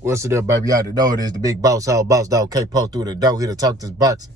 What's it up, baby? You already know it is the big boss dog K-Po through the door here to talk this boxing.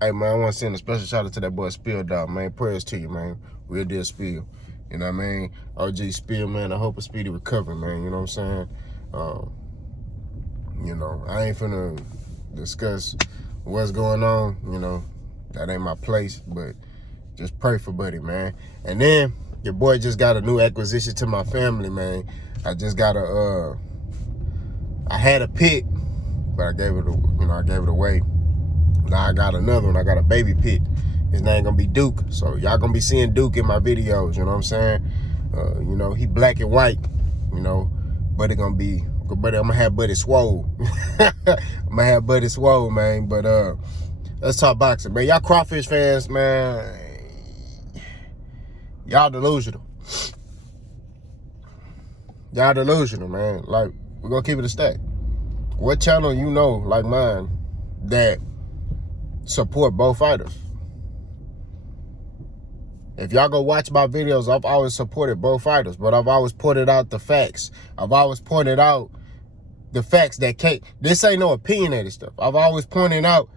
Hey, man, I want to send a special shout out to that boy Spill, dog, man. Prayers to you, man. Real deal Spill. You know what I mean? OG Spill, man. I hope a speedy recovery, man. You know what I'm saying? You know, I ain't finna discuss what's going on. You know, that ain't my place, but just pray for buddy, man. And then your boy just got a new acquisition to my family, man. I just got I had a pit, but I gave it away. Now I got another one. I got a baby pit. His name gonna be Duke. So y'all gonna be seeing Duke in my videos. You know what I'm saying? You know, he black and white. You know, Buddy I'm gonna have Buddy swole. I'm gonna have Buddy swole, man. But let's talk boxing, man. Y'all crawfish fans, man. Y'all delusional. Y'all delusional, man. Like, we're gonna keep it a stack. What channel you know, like mine, that support both fighters? If y'all go watch my videos, I've always supported both fighters, but I've always pointed out the facts. I've always pointed out the facts that this ain't no opinionated stuff. I've always pointed out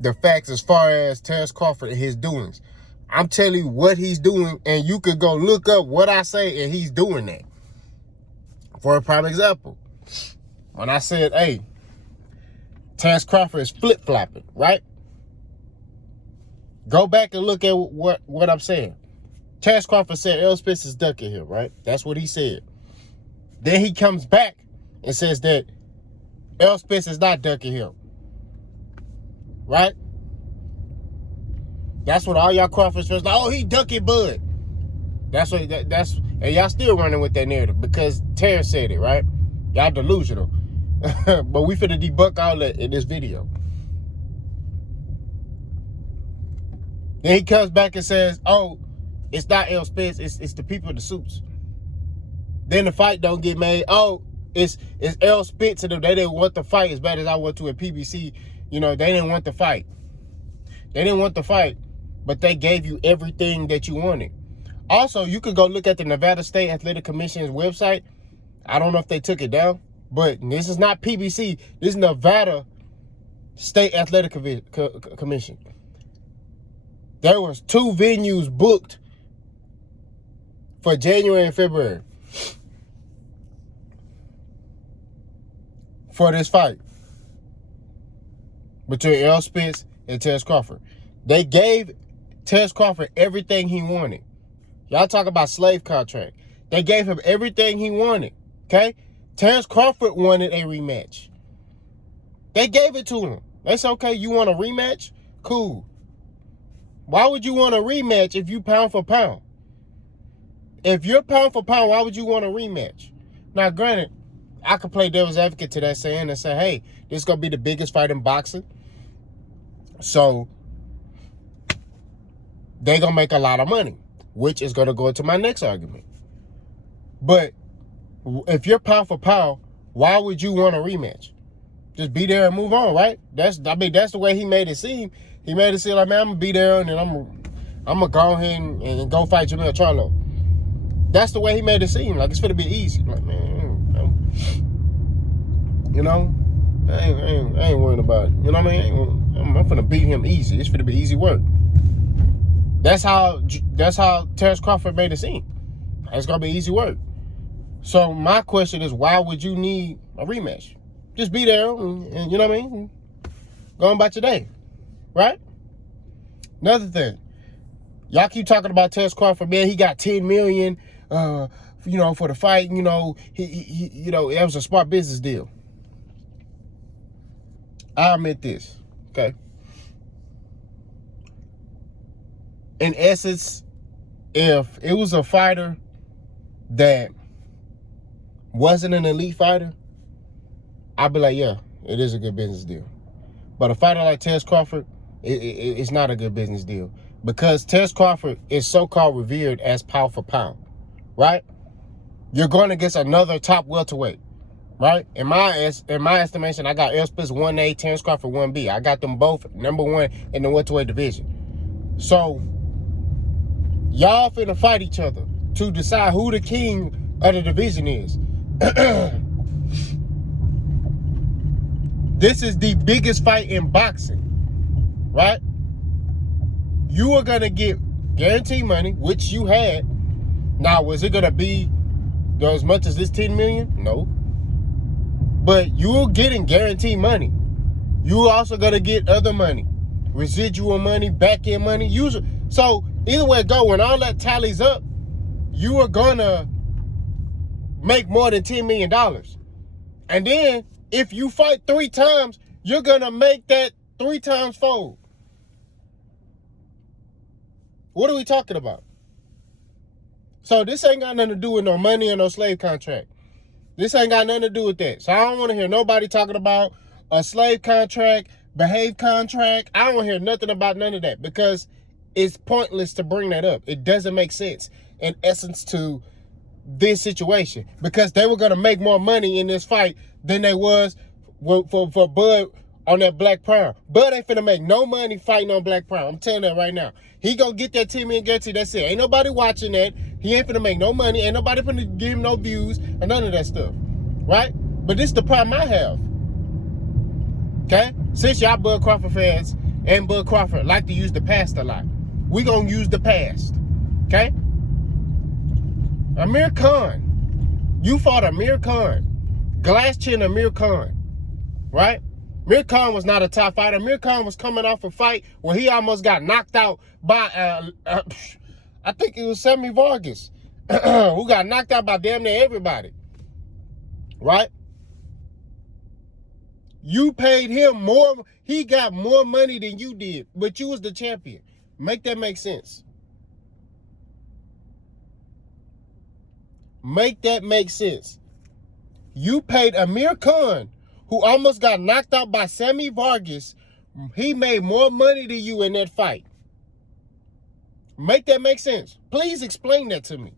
the facts as far as Terrence Crawford and his doings. I'm telling you what he's doing, and you could go look up what I say, and he's doing that. For a prime example, when I said, hey, Terrence Crawford is flip-flopping, right? Go back and look at what I'm saying. Terrence Crawford said Errol Spence is ducking him, right? That's what he said. Then he comes back and says that Errol Spence is not ducking him, right? That's what all y'all Crawford fans like, oh, he ducking Bud. And y'all still running with that narrative because Terrence said it, right? Y'all delusional. But we finna debunk all that in this video. Then he comes back and says, oh, it's not Errol Spence, it's the people in the suits. Then the fight don't get made. Oh, it's Errol Spence and them. They didn't want the fight as bad as I want to at PBC. You know, they didn't want the fight. They didn't want the fight, but they gave you everything that you wanted. Also, you could go look at the Nevada State Athletic Commission's website. I don't know if they took it down, but this is not PBC. This is Nevada State Athletic Commission. There was 2 venues booked for January and February for this fight between Errol Spence and Terrence Crawford. They gave Terrence Crawford everything he wanted. Y'all talk about slave contract. They gave him everything he wanted, okay? Terrence Crawford wanted a rematch. They gave it to him. They said, okay, you want a rematch? Cool. Why would you want a rematch if you pound for pound? If you're pound for pound, why would you want a rematch? Now, granted, I could play devil's advocate to that saying and say, hey, this is going to be the biggest fight in boxing. So, they're going to make a lot of money, which is going to go into my next argument. But if you're pound for pound, why would you want a rematch? Just be there and move on, right? That's the way he made it seem. He made it seem like, man, I'm going to be there and then I'm going to go ahead and go fight Jamil Charlo. That's the way he made it seem. Like, it's going to be easy. Like, man, you know, I ain't worried about it. You know what I mean? I'm going to beat him easy. It's going to be easy work. That's how Terrence Crawford made it seem. It's going to be easy work. So my question is, why would you need a rematch? Just be there and you know what I mean? Go about your day, right? Another thing, y'all keep talking about Terrence Crawford, man, he got $10 million, you know, for the fight. You know, he you know, that was a smart business deal. I admit this, okay? In essence, if it was a fighter that wasn't an elite fighter, I'd be like, yeah, it is a good business deal. But a fighter like Terrence Crawford, it's not a good business deal. Because Terrence Crawford is so-called revered as pound for pound, right? You're going against another top welterweight, right? In my estimation, I got Errol Spence 1A, Terrence Crawford 1B. I got them both #1 in the welterweight division. So, y'all finna fight each other to decide who the king of the division is. This is the biggest fight in boxing, right? You are going to get guaranteed money, which you had. Now, was it going to be as much as this $10 million? No. But you're getting guaranteed money. You're also going to get other money. Residual money, back-end money. So, either way it go, when all that tallies up, you are going to make more than $10 million. And then, if you fight 3 times, you're going to make that 3 times fold. What are we talking about? So this ain't got nothing to do with no money or no slave contract. This ain't got nothing to do with that. So I don't want to hear nobody talking about a slave contract, behave contract. I don't want to hear nothing about none of that because it's pointless to bring that up. It doesn't make sense in essence to this situation because they were going to make more money in this fight than they was for Bud on that Black Prime. Bud ain't finna make no money fighting on Black Prime. I'm telling you that right now. He gonna get that $10 million guarantee. That's it. Ain't nobody watching that. He ain't finna make no money. Ain't nobody finna give him no views or none of that stuff. Right? But this is the problem I have. Okay? Since y'all Bud Crawford fans and Bud Crawford like to use the past a lot, we gonna use the past. Okay? Amir Khan. You fought Amir Khan. Glass chin Amir Khan. Right? Amir Khan was not a top fighter. Amir Khan was coming off a fight where he almost got knocked out by, I think it was Sammy Vargas, who got knocked out by damn near everybody. Right? You paid him more. He got more money than you did, but you was the champion. Make that make sense. Make that make sense. You paid Amir Khan, who almost got knocked out by Sammy Vargas. He made more money than you in that fight. Make that make sense. Please explain that to me.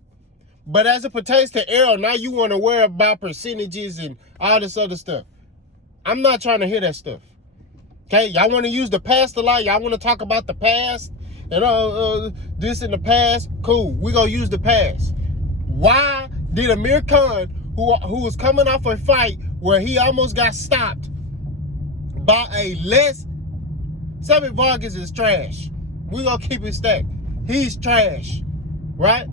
But as it pertains to Errol, now you want to worry about percentages and all this other stuff. I'm not trying to hear that stuff. Okay? Y'all want to use the past a lot. Y'all want to talk about the past and this in the past. Cool. We're going to use the past. Why did Amir Khan, who was coming off a fight where he almost got stopped by a less... Sammy Vargas is trash. We're going to keep it stacked. He's trash. Right?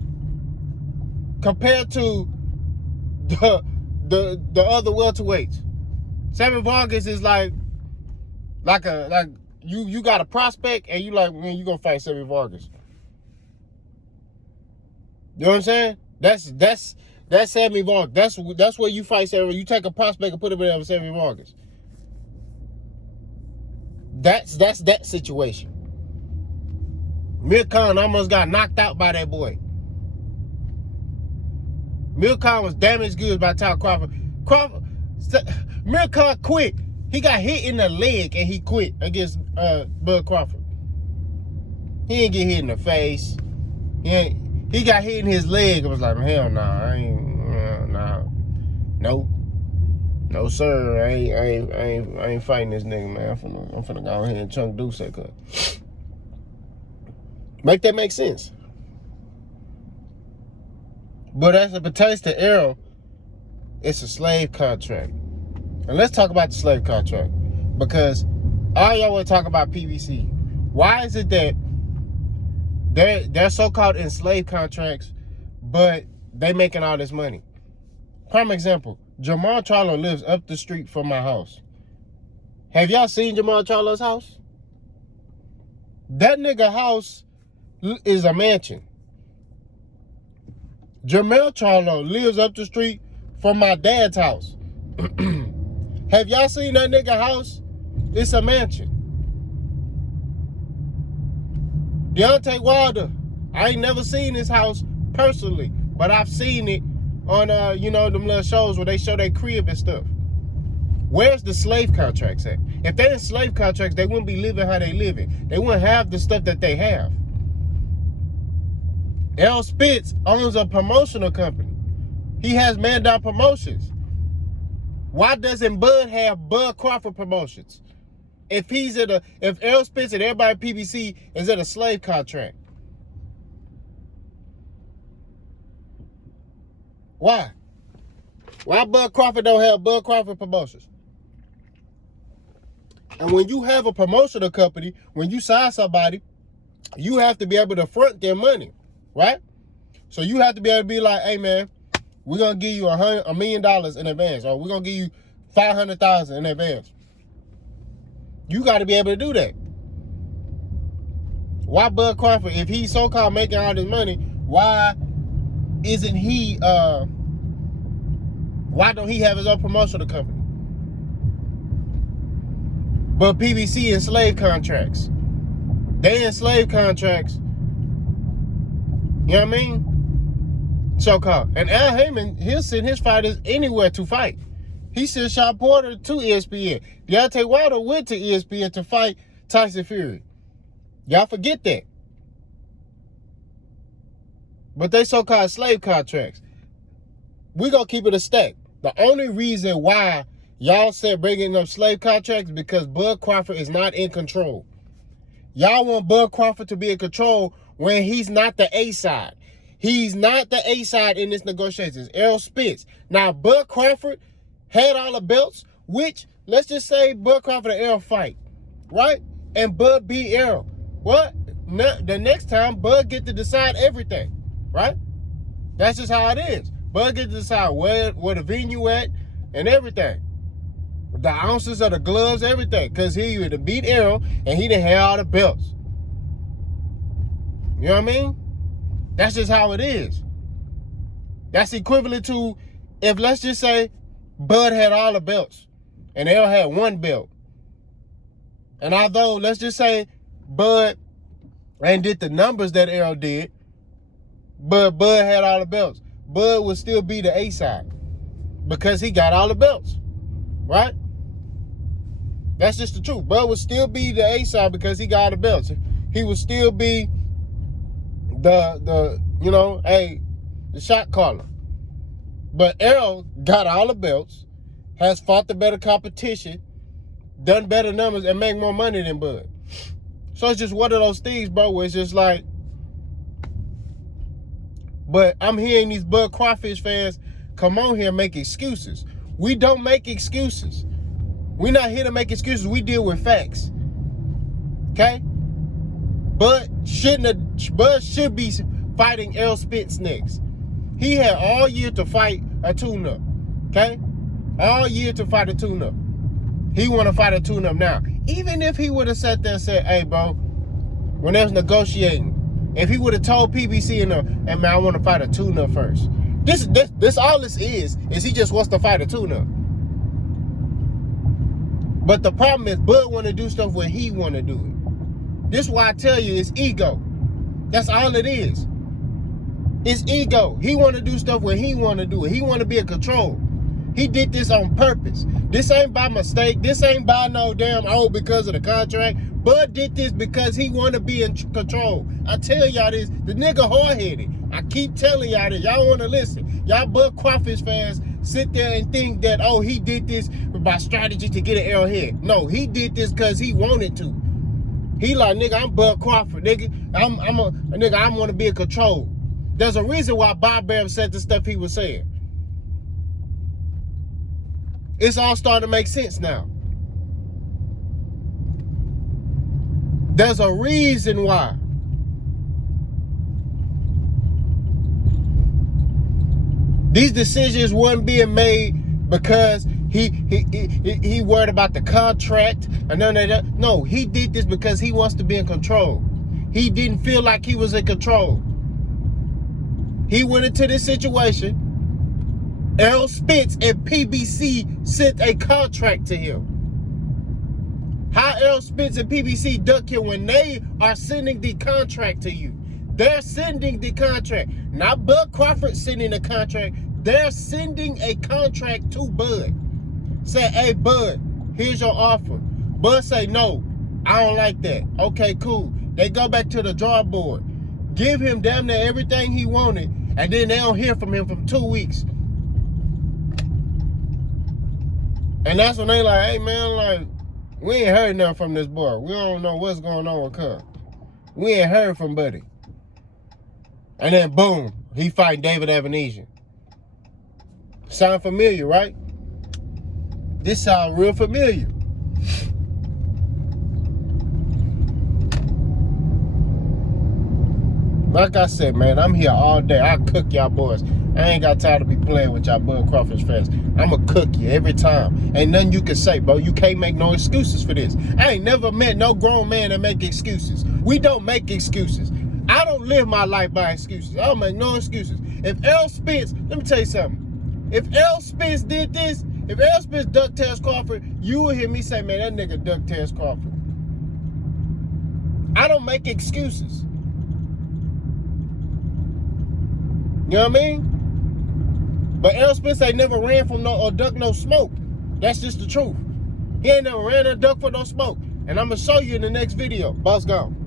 Compared to the other welterweights. Sammy Vargas is like you got a prospect and you like, man, you gonna fight Sammy Vargas. You know what I'm saying? That's Sammy Vargas. That's where you fight Sammy. You take a prospect and put him in there with Sammy Vargas. That's that situation. Amir Khan almost got knocked out by that boy. Amir Khan was damaged goods by Terrence Crawford. Amir Khan quit. He got hit in the leg and he quit against Bud Crawford. He didn't get hit in the face. He got hit in his leg and was like, hell no, I ain't, no sir, I ain't fighting this nigga, man. I'm finna go ahead and chunk Deuce that cut. Make that make sense. But as it pertains to Errol, it's a slave contract. And let's talk about the slave contract. Because all y'all want to talk about PBC. Why is it that they're so-called enslaved contracts, but they making all this money? Prime example, Jamal Charlo lives up the street from my house. Have y'all seen Jamal Charlo's house? That nigga house is a mansion. Jamal Charlo lives up the street from my dad's house. Have y'all seen that nigga house? It's a mansion. Deontay Wilder, I ain't never seen his house personally, but I've seen it on, them little shows where they show their crib and stuff. Where's the slave contracts at? If they in slave contracts, they wouldn't be living how they living. They wouldn't have the stuff that they have. Errol Spence owns a promotional company. He has Man Down Promotions. Why doesn't Bud have Bud Crawford Promotions? If Errol Spence and everybody at PBC is at a slave contract. Why? Why Bud Crawford don't have Bud Crawford Promotions? And when you have a promotional company, when you sign somebody, you have to be able to front their money, right? So you have to be able to be like, hey man, we're gonna give you $1 million in advance, or we're gonna give you $500,000 in advance. You got to be able to do that. Why Bud Crawford, if he's so-called making all this money, why isn't he? Why don't he have his own promotional company? But PBC in slave contracts. They in slave contracts. You know what I mean? So-called. And Al Heyman, he'll send his fighters anywhere to fight. He sent Sean Porter to ESPN. Deontay Wilder went to ESPN to fight Tyson Fury. Y'all forget that. But they so-called slave contracts. We gonna keep it a stack. The only reason why y'all said bringing up slave contracts is because Bud Crawford is not in control. Y'all want Bud Crawford to be in control when he's not the A side. He's not the A side in this negotiations. Errol Spence. Now, Bud Crawford had all the belts, which, let's just say Bud Crawford and Errol fight, right? And Bud beat Errol. What? The next time, Bud get to decide everything, right? That's just how it is. Bud get to decide where the venue at and everything. The ounces of the gloves, everything. Because he would have beat Errol and he done had all the belts. You know what I mean? That's just how it is. That's equivalent to if, let's just say, Bud had all the belts and Errol had one belt. And although, let's just say, Bud and did the numbers that Errol did, but Bud had all the belts, Bud would still be the A side because he got all the belts, right? That's just the truth. Bud would still be the A side because he got all the belts. He would still be the shot caller. But Errol got all the belts, has fought the better competition, done better numbers, and make more money than Bud. So it's just one of those things, bro, where it's just like, but I'm hearing these Bud Crawfish fans come on here and make excuses. We don't make excuses. We're not here to make excuses. We deal with facts. Okay? Bud should be fighting Errol Spence next. He had all year to fight a tune-up. Okay? All year to fight a tune-up. He want to fight a tune-up now. Even if he would have sat there and said, hey, bro, when they was negotiating, if he would have told PBC and man, I want to fight a tune-up first. This all this is he just wants to fight a tune-up. But the problem is Bud want to do stuff when he want to do it. This is why I tell you it's ego. That's all it is. It's ego. He want to do stuff when he want to do it. He want to be in control. He did this on purpose. This ain't by mistake. This ain't by no damn, because of the contract. Bud did this because he want to be in control. I tell y'all this, the nigga hard-headed. I keep telling y'all this. Y'all want to listen. Y'all Bud Crawfish fans sit there and think that, he did this by strategy to get an arrowhead. No, he did this because he wanted to. He like, nigga, I'm Bud Crawford, nigga. I want to be in control. There's a reason why Bob Bam said the stuff he was saying. It's all starting to make sense now. There's a reason why. These decisions weren't being made because he worried about the contract and none of that. No, he did this because he wants to be in control. He didn't feel like he was in control. He went into this situation. Errol Spence and PBC sent a contract to him. How Errol Spence and PBC duck him when they are sending the contract to you? They're sending the contract. Not Bud Crawford sending a contract. They're sending a contract to Bud. Say, hey, Bud, here's your offer. Bud say, no, I don't like that. Okay, cool. They go back to the drawing board. Give him damn near everything he wanted, and then they don't hear from him for 2 weeks. And that's when they like, hey, man, like, we ain't heard nothing from this boy. We don't know what's going on with Cub. We ain't heard from Buddy. And then, boom, he fighting David Evanesian. Sound familiar, right? This sound real familiar. Like I said, man, I'm here all day. I cook y'all boys. I ain't got time to be playing with y'all Bud Crawfish fans. I'ma cook you every time. Ain't nothing you can say, bro. You can't make no excuses for this. I ain't never met no grown man that make excuses. We don't make excuses. I don't live my life by excuses. I don't make no excuses. If Errol Spence, let me tell you something. If Errol Spence did this, if Errol Spence ducked Terrence Crawford, you will hear me say, man, that nigga ducked Terrence Crawford. I don't make excuses. You know what I mean? But Errol Spence ain't never ran from no or ducked no smoke. That's just the truth. He ain't never ran or ducked for no smoke. And I'm gonna show you in the next video. Boss gone.